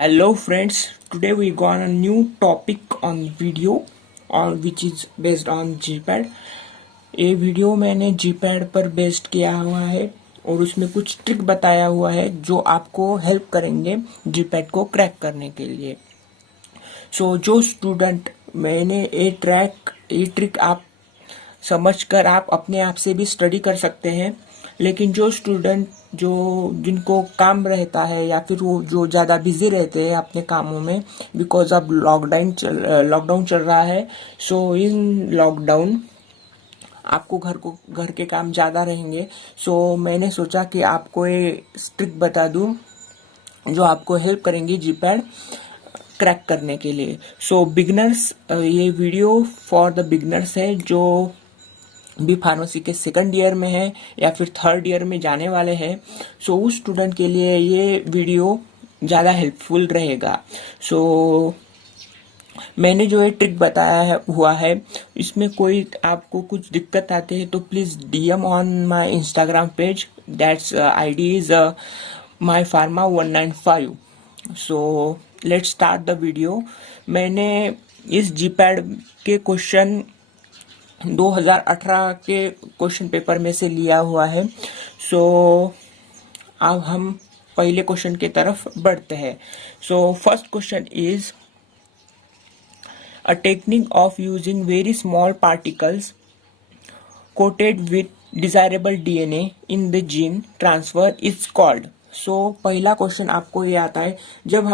Hello friends, today we got a new topic on video on which is based on GPad। ये video मैंने GPad पर based किया हुआ है और उसमें कुछ ट्रिक बताया हुआ है जो आपको हेल्प करेंगे GPad को क्रैक करने के लिए। जो स्टूडेंट मैंने ये ट्रिक आप समझकर आप अपने आप से भी स्टडी कर सकते हैं, लेकिन जो स्टूडेंट जिनको काम रहता है या फिर वो जो ज़्यादा बिजी रहते हैं अपने कामों में, बिकॉज अब लॉकडाउन चल रहा है। इन लॉकडाउन आपको घर के काम ज़्यादा रहेंगे। मैंने सोचा कि आपको ये ट्रिक बता दूं जो आपको हेल्प करेंगी जीपैड क्रैक करने के लिए। बिगनर्स, ये वीडियो फॉर द बिगनर्स है जो भी फार्मेसी के सेकंड ईयर में है या फिर थर्ड ईयर में जाने वाले हैं। उस स्टूडेंट के लिए ये वीडियो ज़्यादा हेल्पफुल रहेगा। मैंने जो ये ट्रिक बताया हुआ है, इसमें कोई आपको कुछ दिक्कत आती है तो please DM on my Instagram page, that's ID is my pharma 195। Let's start the video. मैंने इस जीपैड के क्वेश्चन 2018 के क्वेश्चन पेपर में से लिया हुआ है। अब हम पहले क्वेश्चन की तरफ बढ़ते हैं। First question is a technique of using very small particles coated with desirable DNA in the gene transfer is called. पहला क्वेश्चन आपको ये आता है, जब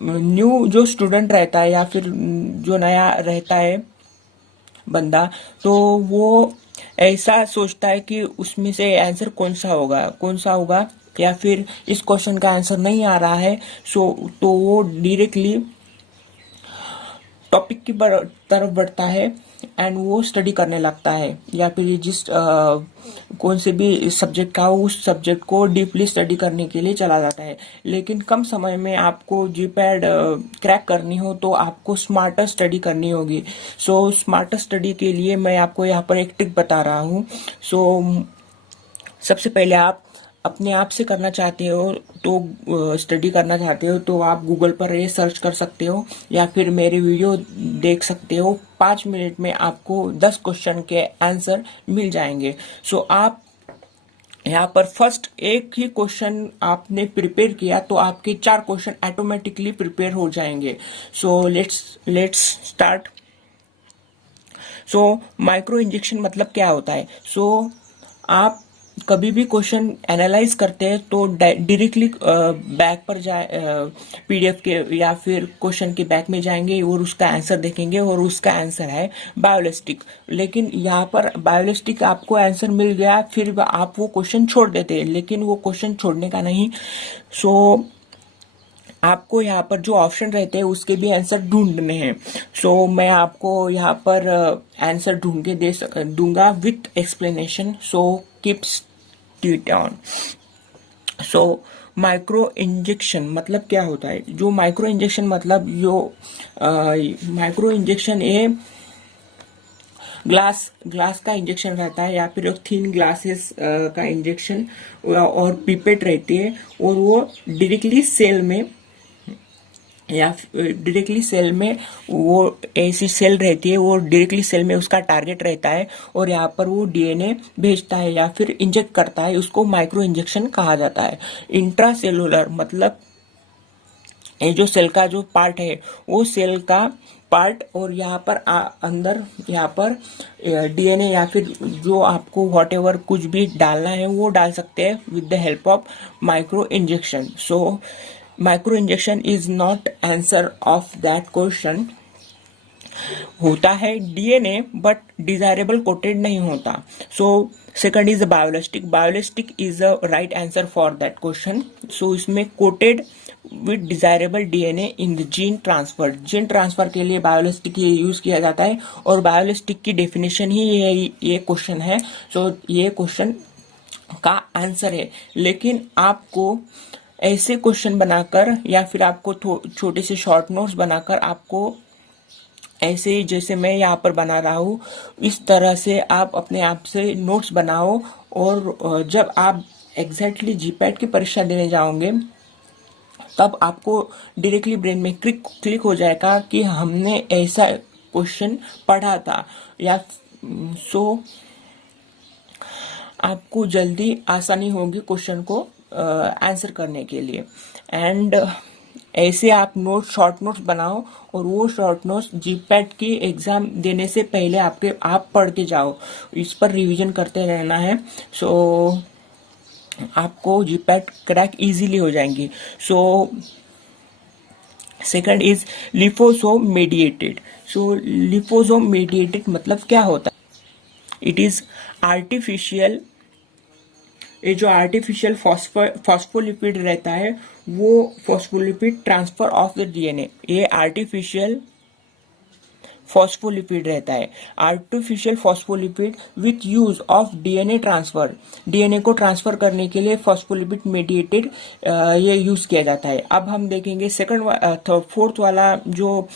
न्यू जो स्टूडेंट रहता है या फिर जो नया रहता है बंदा, तो वो ऐसा सोचता है कि उसमें से आंसर कौन सा होगा या फिर इस क्वेश्चन का आंसर नहीं आ रहा है। तो वो डायरेक्टली टॉपिक की तरफ बढ़ता है एंड वो स्टडी करने लगता है, या फिर जिस कौन से भी सब्जेक्ट का हो उस सब्जेक्ट को डीपली स्टडी करने के लिए चला जाता है। लेकिन कम समय में आपको जीपैड क्रैक करनी हो तो आपको स्मार्टर स्टडी करनी होगी। स्मार्टर स्टडी के लिए मैं आपको यहाँ पर एक ट्रिक बता रहा हूँ। सबसे पहले आप अपने आप से करना चाहते हो तो स्टडी करना चाहते हो तो आप गूगल पर ये सर्च कर सकते हो या फिर मेरे वीडियो देख सकते हो। 5 मिनट में आपको 10 क्वेश्चन के आंसर मिल जाएंगे। आप यहाँ पर फर्स्ट एक ही क्वेश्चन आपने प्रिपेयर किया तो आपके 4 क्वेश्चन ऑटोमेटिकली प्रिपेयर हो जाएंगे। Let's start. माइक्रो इंजेक्शन मतलब क्या होता है? आप कभी भी क्वेश्चन एनालाइज करते हैं तो डायरेक्टली बैक पर PDF के या फिर क्वेश्चन के बैक में जाएंगे और उसका आंसर देखेंगे और उसका आंसर है बायोलिस्टिक। लेकिन यहाँ पर बायोलिस्टिक आपको आंसर मिल गया, फिर आप वो क्वेश्चन छोड़ देते हैं, लेकिन वो क्वेश्चन छोड़ने का नहीं। आपको यहाँ पर जो ऑप्शन रहते हैं उसके भी आंसर ढूंढने हैं। मैं आपको यहाँ पर आंसर ढूंढ के दूंगा with explanation. Keeps tweet on. Micro injection मतलब क्या होता है? जो माइक्रो इंजेक्शन मतलब माइक्रो इंजेक्शन ये ग्लास का इंजेक्शन रहता है या फिर थिन ग्लासेस का इंजेक्शन और पिपेट रहती है और वो डायरेक्टली सेल में वो ऐसी सेल रहती है, वो डायरेक्टली सेल में उसका टारगेट रहता है और यहाँ पर वो DNA भेजता है या फिर इंजेक्ट करता है, उसको माइक्रो इंजेक्शन कहा जाता है। इंट्रासेलुलर मतलब ये जो सेल का जो पार्ट है वो सेल का पार्ट, और यहाँ पर अंदर यहाँ पर DNA या फिर जो आपको व्हाटएवर कुछ भी डालना है वो डाल सकते हैं with the help of micro injection. Micro injection is not answer of that question. होता है DNA बट डिजायरेबल कोटेड नहीं होता। Second is biolistic is a right answer for that question. इसमें coated with desirable DNA in the gene transfer के लिए biolistic use किया जाता है और बायोलिस्टिक की डेफिनेशन ही ये क्वेश्चन है। ये क्वेश्चन का आंसर है। लेकिन आपको ऐसे क्वेश्चन बनाकर या फिर आपको छोटे से शॉर्ट नोट्स बनाकर आपको ऐसे जैसे मैं यहाँ पर बना रहा हूँ इस तरह से आप अपने आप से नोट्स बनाओ और जब आप एग्जैक्टली जीपैट की परीक्षा देने जाओगे तब आपको डायरेक्टली ब्रेन में क्लिक हो जाएगा कि हमने ऐसा क्वेश्चन पढ़ा था, या सो आपको जल्दी आसानी होगी क्वेश्चन को आंसर करने के लिए। एंड ऐसे आप शॉर्ट नोट्स बनाओ, और वो शॉर्ट नोट्स जीपैट की एग्जाम देने से पहले आप पढ़ के जाओ, इस पर रिवीजन करते रहना है। सो आपको जीपैट क्रैक इजीली हो जाएंगी। So second is liposome mediated. So liposome mediated मतलब क्या होता है? इट इज आर्टिफिशियल, ये जो आर्टिफिशियल फॉस्फोलिपिड रहता है, वो phospholipid transfer of the DNA, ये आर्टिफिशियल फॉस्फोलिपिड रहता है। Artificial phospholipid with use of DNA transfer, DNA को ट्रांसफर करने के लिए फॉस्फोलिपिड मेडिएटेड ये यूज किया जाता है। अब हम देखेंगे फोर्थ वाला जो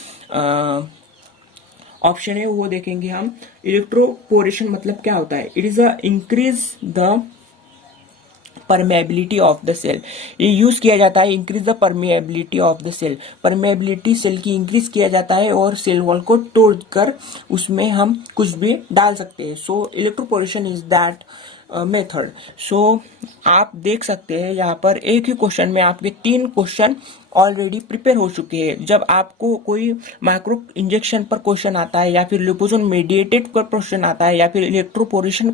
ऑप्शन है वो देखेंगे हम। इलेक्ट्रोपोरेशन मतलब क्या होता है? It is a increase the permeability of the cell, ये यूज किया जाता है increase the permeability of the cell, permeability cell की इंक्रीज किया जाता है और सेल वॉल को तोड़कर उसमें हम कुछ भी डाल सकते हैं। सो इलेक्ट्रोपोरेशन इज दैट मेथड। सो आप देख सकते हैं यहाँ पर एक ही क्वेश्चन में आपके 3 क्वेश्चन ऑलरेडी प्रिपेयर हो चुके हैं। जब आपको कोई माइक्रो इंजेक्शन पर क्वेश्चन आता है, या फिर लिपोसोम मेडिएटेड पर क्वेश्चन आता है, या फिर इलेक्ट्रोपोरेशन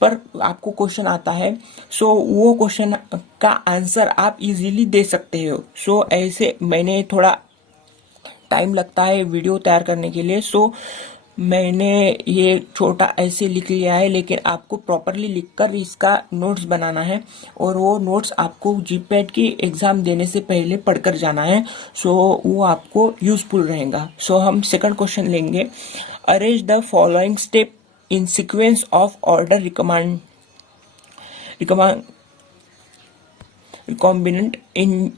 पर आपको क्वेश्चन आता है, सो वो क्वेश्चन का आंसर आप इजीली दे सकते हो। सो ऐसे मैंने थोड़ा टाइम लगता है वीडियो तैयार करने के लिए, सो मैंने ये छोटा ऐसे लिख लिया है, लेकिन आपको प्रॉपरली लिखकर इसका नोट्स बनाना है, और वो नोट्स आपको जीपैट की एग्जाम देने से पहले पढ़कर जाना है। सो वो आपको यूजफुल रहेगा। सो हम सेकंड क्वेश्चन लेंगे। Arrange the following step in sequence of order recombinant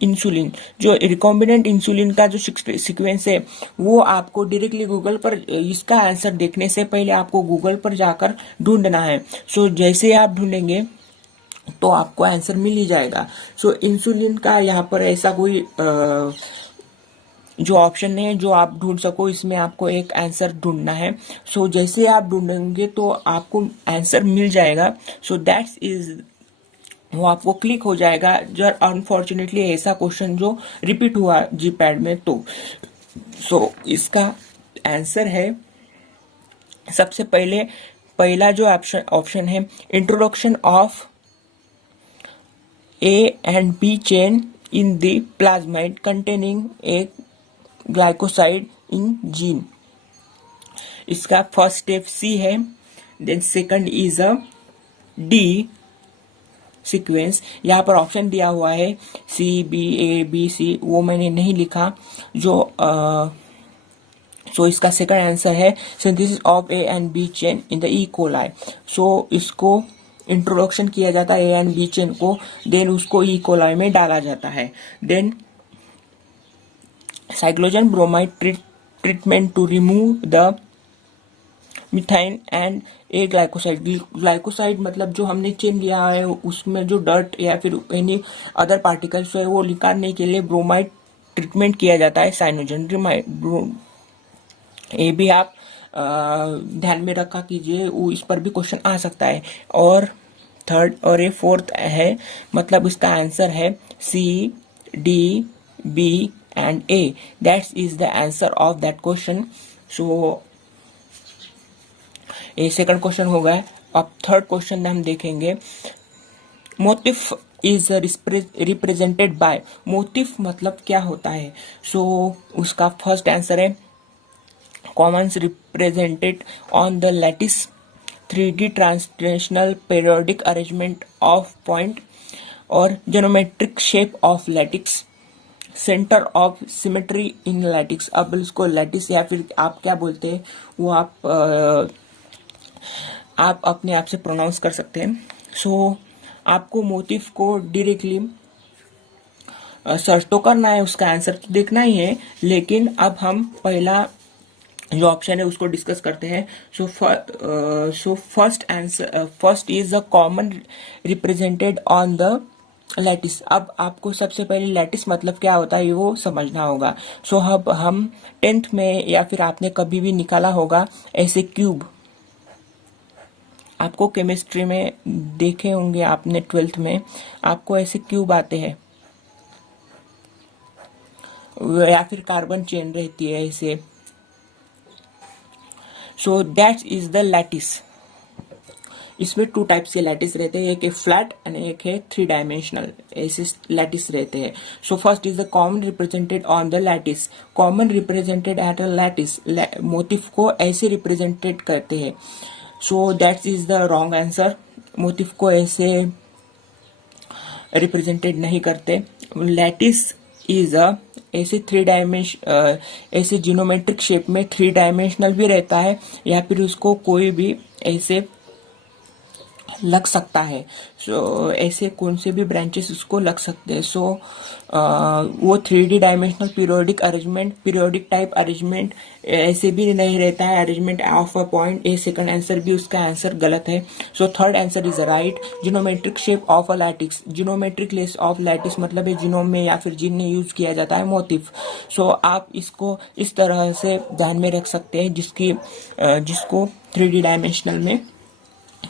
insulin. जो रिकॉम्बिनेंट इंसुलिन का जो सीक्वेंस है, वो आपको डायरेक्टली गूगल पर, इसका आंसर देखने से पहले आपको गूगल पर जाकर ढूंढना है। सो जैसे आप ढूंढेंगे तो आपको आंसर मिल ही जाएगा। सो इंसुलिन का यहाँ पर ऐसा कोई जो ऑप्शन है जो आप ढूंढ सको, इसमें आपको एक आंसर ढूंढना है। सो जैसे आप ढूंढेंगे तो आपको आंसर मिल जाएगा। सो दैट्स इज, वो आपको क्लिक हो जाएगा। जब अनफॉर्चुनेटली ऐसा क्वेश्चन जो रिपीट हुआ जीपैड में, तो सो इसका आंसर है, सबसे पहला जो ऑप्शन है, introduction of A and B chain in the plasmid containing A glycoside in gene. इसका फर्स्ट स्टेप सी है। Then second is a D sequence. यहाँ पर ऑप्शन दिया हुआ है CBABC, वो मैंने नहीं लिखा। सो इसका सेकंड आंसर है synthesis of A and B chain in the E coli. So इसको इंट्रोडक्शन किया जाता है ए एंड बी चेन को, देन उसको ई कोलाई में डाला जाता है। Then cyanogen bromide treatment to remove the methionine and a glycoside. Glycoside मतलब जो हमने चेन लिया है उसमें जो डर्ट या फिर एनी अदर पार्टिकल्स है वो निकालने के लिए ब्रोमाइड ट्रीटमेंट किया जाता है, साइनोजन ब्रोमाइड। ये भी आप ध्यान में रखा कीजिए, वो इस पर भी क्वेश्चन आ सकता है। और थर्ड और ये फोर्थ है, मतलब इसका आंसर है CDB and A. That is the answer of that question. So ये सेकंड क्वेश्चन हो गया। अब थर्ड क्वेश्चन में हम देखेंगे, motif is represented by. Motif मतलब क्या होता है? सो उसका फर्स्ट आंसर है commons represented on the lattice 3D translational periodic arrangement of point और geometric shape of lattice, centre of symmetry in lattice. अब इसको लैटिस या फिर आप क्या बोलते हैं वो आप अपने आप से प्रोनाउंस कर सकते हैं। सो आपको मोटिफ को डायरेक्टली सर्च तो करना है, उसका आंसर तो देखना ही है, लेकिन अब हम पहला जो ऑप्शन है उसको डिस्कस करते हैं। So first is the common represented on the lattice. अब आपको सबसे पहले लैटिस मतलब क्या होता है वो समझना होगा। सो अब हम 10th में या फिर आपने कभी भी निकाला होगा ऐसे क्यूब, आपको केमिस्ट्री में देखे होंगे आपने 12th में, आपको ऐसे क्यूब आते हैं या फिर कार्बन चेन रहती है ऐसे। सो दैट इज द लैटिस। इसमें 2 टाइप्स के लैटिस रहते हैं, एक है फ्लैट एंड एक है 3 डायमेंशनल, ऐसे लैटिस रहते हैं। So first is the common represented on the lattice. Common represented at a lattice, motif को ऐसे रिप्रेजेंटेड करते हैं। सो that is the wrong answer. Motif को ऐसे रिप्रेजेंटेड नहीं करते। लैटिस इज अ ऐसे 3 डायमेंशन, ऐसे जिनोमेट्रिक शेप में 3 डायमेंशनल भी रहता है, या फिर उसको कोई भी ऐसे लग सकता है। सो ऐसे कौन से भी ब्रांचेस उसको लग सकते हैं। सो वो 3D dimensional periodic arrangement, periodic type arrangement ऐसे भी नहीं रहता है, arrangement of a point. A second answer भी उसका आंसर गलत है। So third answer is right. Geometric shape of a lattice, geometric less of lattice मतलब है जिनोम में या फिर जिन में यूज किया जाता है मोटिफ। सो आप इसको इस तरह से ध्यान में रख सकते हैं जिसको 3D डायमेंशनल में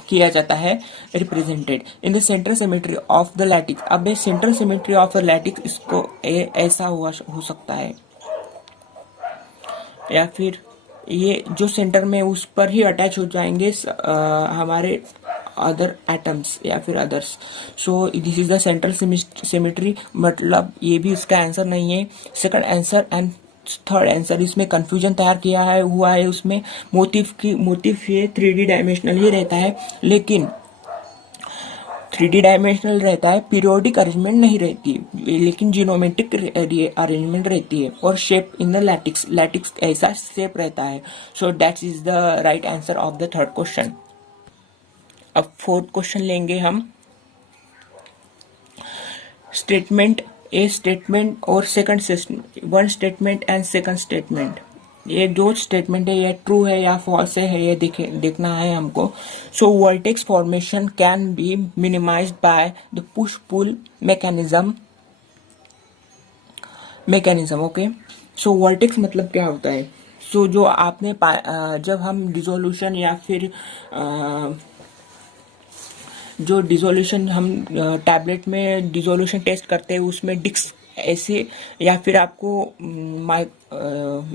किया जाता है represented in the central symmetry of the lattice. अब ये central symmetry of the lattice इसको ऐसा हो सकता है, या फिर ये जो सेंटर में उस पर ही अटैच हो जाएंगे हमारे अदर एटम्स या फिर others. So this is the central symmetry, मतलब ये भी इसका आंसर नहीं है। Second answer and third answer, इसमें कंफ्यूजन तैयार किया है हुआ है उसमें। मोटिव ये 3D डायमेंशनल ही रहता है, लेकिन 3D डायमेंशनल रहता है, पीरियोडिक अरेंजमेंट नहीं रहती, लेकिन जिनोमेट्रिक अरेंजमेंट रहती है। और shape in the lattice, lattice ऐसा शेप रहता है। सो that is the right answer of the third question. अब फोर्थ क्वेश्चन लेंगे हम। स्टेटमेंट, ए स्टेटमेंट और second statement, one statement and second statement. ये जो स्टेटमेंट है ये ट्रू है या फॉल्स है ये देखना है हमको। So vertex formation can be minimised by the push pull mechanism. Okay, so vertex मतलब क्या होता है। सो जो आपने जब हम डिसोल्यूशन या फिर जो डिसोल्यूशन हम टैबलेट में डिसोल्यूशन टेस्ट करते हैं उसमें डिस्क ऐसे, या फिर आपको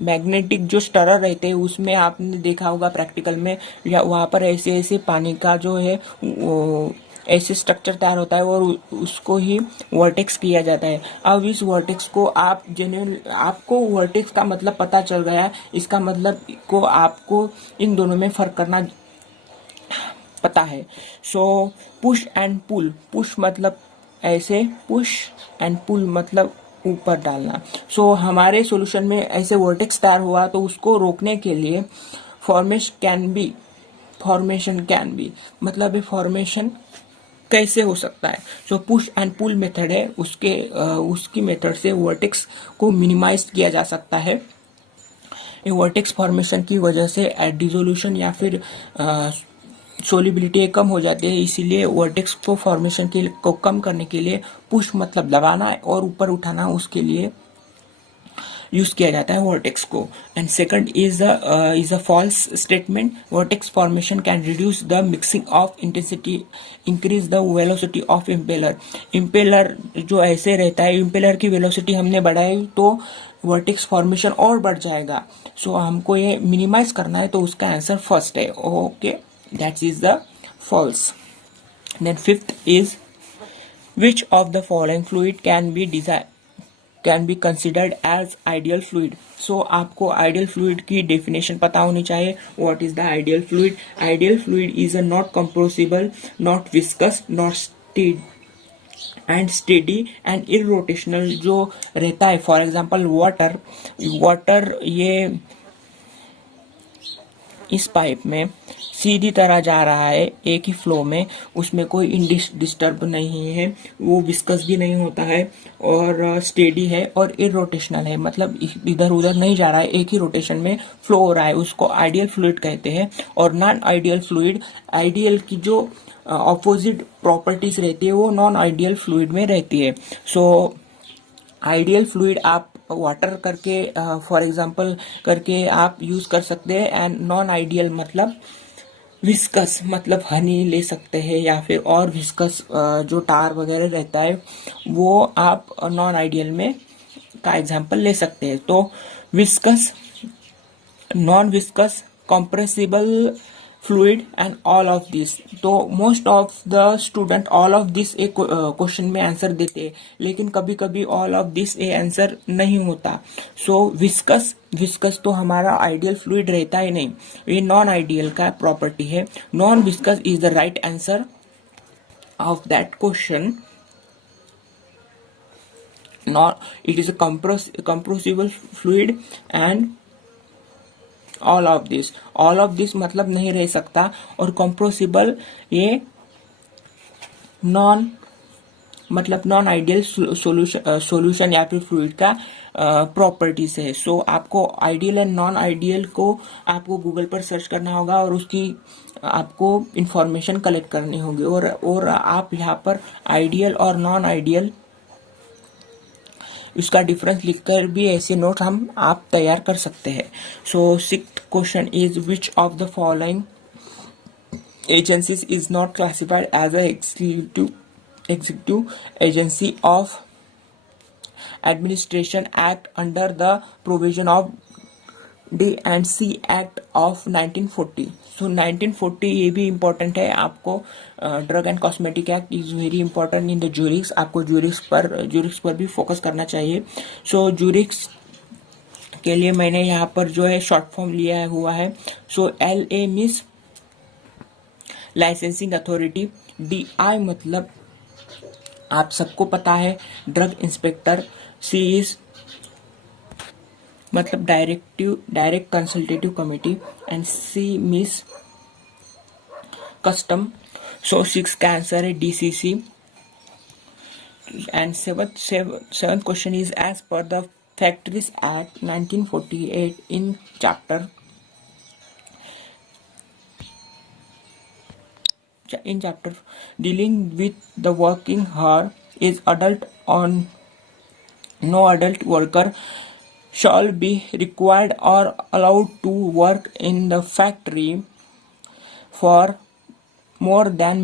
मैग्नेटिक जो स्टरर रहते हैं उसमें आपने देखा होगा प्रैक्टिकल में, या वहाँ पर ऐसे ऐसे पानी का जो है ऐसे स्ट्रक्चर तैयार होता है और उसको ही वर्टेक्स किया जाता है। अब इस वर्टेक्स को आप आपको वर्टेक्स का मतलब पता चल गया, इसका मतलब को आपको इन दोनों में फर्क करना पता है। So push and pull, push मतलब ऐसे, पुश एंड पुल मतलब ऊपर डालना। सो हमारे सॉल्यूशन में ऐसे वर्टेक्स तैयार हुआ तो उसको रोकने के लिए फॉर्मेशन कैन बी मतलब फॉर्मेशन कैसे हो सकता है। So push and pull method है, उसकी मेथड से वर्टेक्स को मिनिमाइज किया जा सकता है। वर्टेक्स फॉर्मेशन की वजह से डिसोल्यूशन या फिर सोलिबिलिटी कम हो जाती है, इसीलिए वर्टेक्स को फॉर्मेशन को कम करने के लिए पुश मतलब दबाना और ऊपर उठाना, उसके लिए यूज किया जाता है वर्टेक्स को। And second is a false statement. Vertex formation can reduce the mixing of intensity, increase the velocity of impeller. Impeller जो ऐसे रहता है, इम्पेलर की वेलोसिटी हमने बढ़ाई तो वर्टेक्स फॉर्मेशन और बढ़ जाएगा। सो हमको ये मिनिमाइज करना है, तो उसका आंसर फर्स्ट है। Okay, that is the false. Then fifth is, which of the following fluid can be considered as ideal fluid. So आपको ideal fluid की definition पता होनी चाहिए. What is the ideal fluid? Ideal fluid is a not compressible, not viscous, not steady and irrotational जो रहता है. For example water ये इस पाइप में सीधी तरह जा रहा है एक ही फ्लो में, उसमें कोई डिस्टर्ब नहीं है, वो विस्कस भी नहीं होता है और स्टेडी है और इरोटेशनल है, मतलब इधर उधर नहीं जा रहा है, एक ही रोटेशन में फ्लो हो रहा है, उसको आइडियल फ्लूइड कहते हैं। और नॉन आइडियल फ्लूइड, आइडियल की जो ऑपोजिट प्रॉपर्टीज रहती है वो नॉन आइडियल फ्लूइड में रहती है। सो आइडियल फ्लूइड आप वाटर करके फॉर एग्जांपल करके आप यूज कर सकते हैं, एंड नॉन आइडियल मतलब विस्कस मतलब हनी ले सकते हैं, या फिर और विस्कस जो टार वगैरह रहता है वो आप नॉन आइडियल में का एग्जांपल ले सकते हैं। तो viscous, non viscous, compressible fluid and all of this। तो most of the student all of this एक क्वेश्चन में आंसर देते हैं, लेकिन कभी कभी all of this A answer नहीं होता। सो विस्कस, विस्कस तो हमारा आइडियल फ्लूइड रहता ही नहीं, ये नॉन आइडियल का प्रॉपर्टी है। Non viscous is the right answer of that question. Not, it is a compressible fluid and all of this मतलब नहीं रह सकता, और कंप्रेसिबल ये नॉन मतलब नॉन आइडियल सॉल्यूशन या फिर फ्लूइड का प्रॉपर्टीज है। सो आपको आइडियल एंड नॉन आइडियल को आपको गूगल पर सर्च करना होगा और उसकी आपको इंफॉर्मेशन कलेक्ट करनी होगी, और आप यहाँ पर आइडियल और नॉन आइडियल इसका डिफरेंस लिखकर भी ऐसे नोट हम आप तैयार कर सकते हैं। So sixth question is which of the following agencies is not classified as a executive agency of administration act under the provision of D&C Act of 1940। So 1940 ये भी इम्पोर्टेंट है आपको। Drug and cosmetic act is very important in the ज्यूरिक्स, आपको ज्यूरिक्स पर भी focus करना चाहिए। सो ज्यूरिक्स के लिए मैंने यहाँ पर जो है शॉर्ट फॉर्म लिया हुआ है। So LA means licensing authority, DI मतलब आप सबको पता है ड्रग इंस्पेक्टर, C इज मतलब direct consultative committee, and C means custom. So 6 का आंसर है DCC। And seventh question is as per the factories act 1948 in chapter dealing with the working hour is adult on no adult worker shall be required or allowed to work in the factory for more than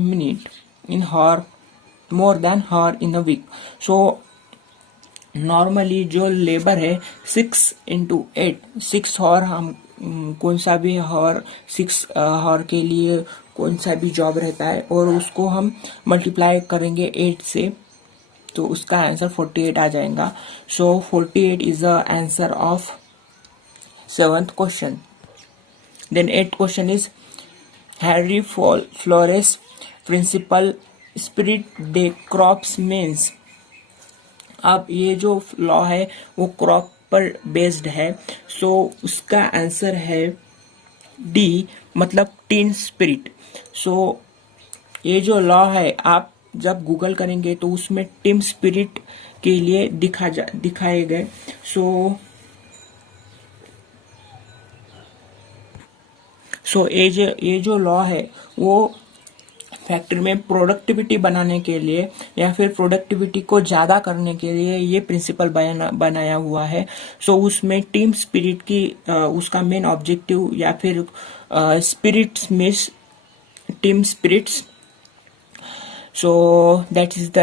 hour in a week। so normally जो labour है 6 × 8 horror, हम कौन सा भी horror 6 horror के लिए कौन सा भी जॉब रहता है और उसको हम मल्टीप्लाई करेंगे 8 से, तो उसका आंसर 48 आ जाएगा। So 48 is the answer of 7th question. Then 8th question is Harry Flores principle spirit de crops means. अब ये जो लॉ है वो क्रॉप पर बेस्ड है, सो उसका आंसर है D मतलब टीन स्पिरिट। सो ये जो लॉ है आप जब गूगल करेंगे तो उसमें टीम स्पिरिट के लिए दिखाए गए। सो ये जो लॉ है वो फैक्ट्री में प्रोडक्टिविटी बनाने के लिए या फिर प्रोडक्टिविटी को ज़्यादा करने के लिए ये प्रिंसिपल बनाया हुआ है। सो उसमें टीम स्पिरिट की उसका मेन ऑब्जेक्टिव या फिर spirits means team spirits. So that is the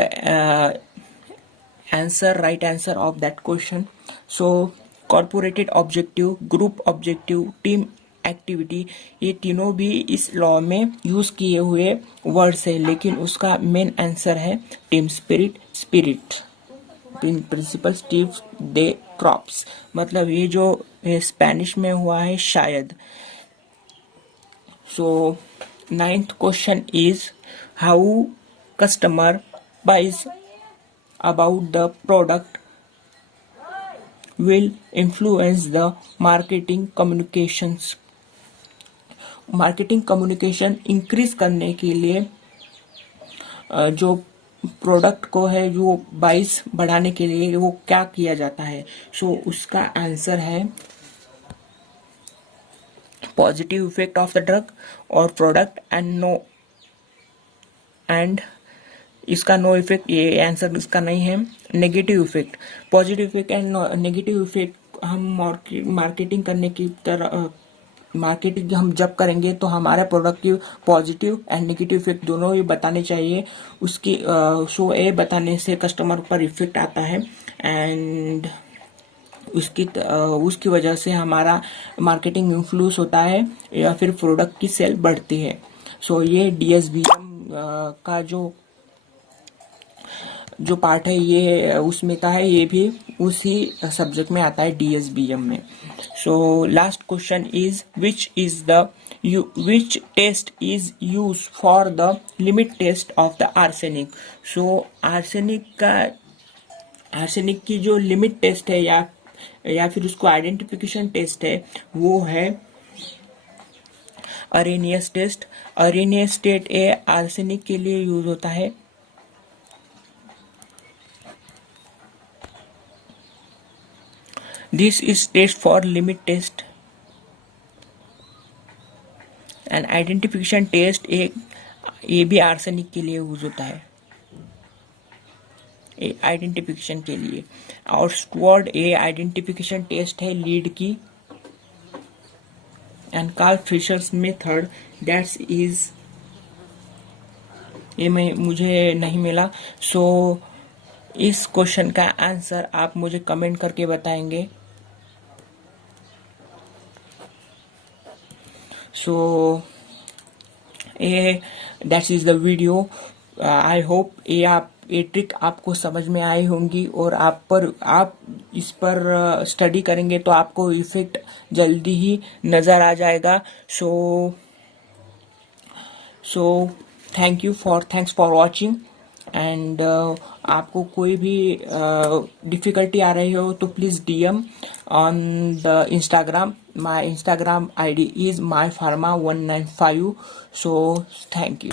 answer, right answer of that question. So corporated objective, group objective, team activity, ये तीनों भी इस लॉ में यूज किए हुए वर्ड्स है, लेकिन उसका मेन आंसर है team spirit principle Steve de crops, मतलब ये जो स्पेनिश में हुआ है शायद। So 9th question is how customer buys about the product will influence the marketing communications। Marketing communication increase करने के लिए जो प्रोडक्ट को है जो बाइस बढ़ाने के लिए वो क्या किया जाता है? सो उसका आंसर है positive effect of the drug और प्रोडक्ट एंड इसका नो इफेक्ट, ये आंसर इसका नहीं है। Negative effect, positive effect and negative effect हम मार्केटिंग करने की तरह मार्केटिंग हम जब करेंगे तो हमारे प्रोडक्ट की पॉजिटिव एंड नेगेटिव इफेक्ट दोनों ही बताने चाहिए। उसकी सो ए बताने से कस्टमर पर इफेक्ट आता है एंड उसकी वजह से हमारा मार्केटिंग इन्फ्लुएंस होता है या फिर प्रोडक्ट की सेल बढ़ती है। सो ये DSBM का जो पार्ट है ये उसमें का है, ये भी उसी सब्जेक्ट में आता है DSBM में। So last question is which test is use for the limit test of the arsenic? So arsenic की जो लिमिट टेस्ट है या फिर उसको आइडेंटिफिकेशन टेस्ट है वो है Arrhenius test. Arrhenius test arsenic के लिए यूज होता है। This is test for limit test and identification test ये भी आर्सेनिक के लिए यूज होता है आइडेंटिफिकेशन के लिए। और स्टुअर्ड आइडेंटिफिकेशन टेस्ट है लीड की। And Karl Fischer's method that's is ये मुझे नहीं मिला। सो इस क्वेश्चन का आंसर आप मुझे कमेंट करके बताएंगे। So that's is the video. I hope ये ट्रिक आपको समझ में आई होंगी और आप इस पर स्टडी करेंगे तो आपको इफेक्ट जल्दी ही नजर आ जाएगा। So thanks for watching and आपको कोई भी डिफिकल्टी आ रही हो तो please DM on the Instagram. My Instagram ID is mypharma195. So thank you.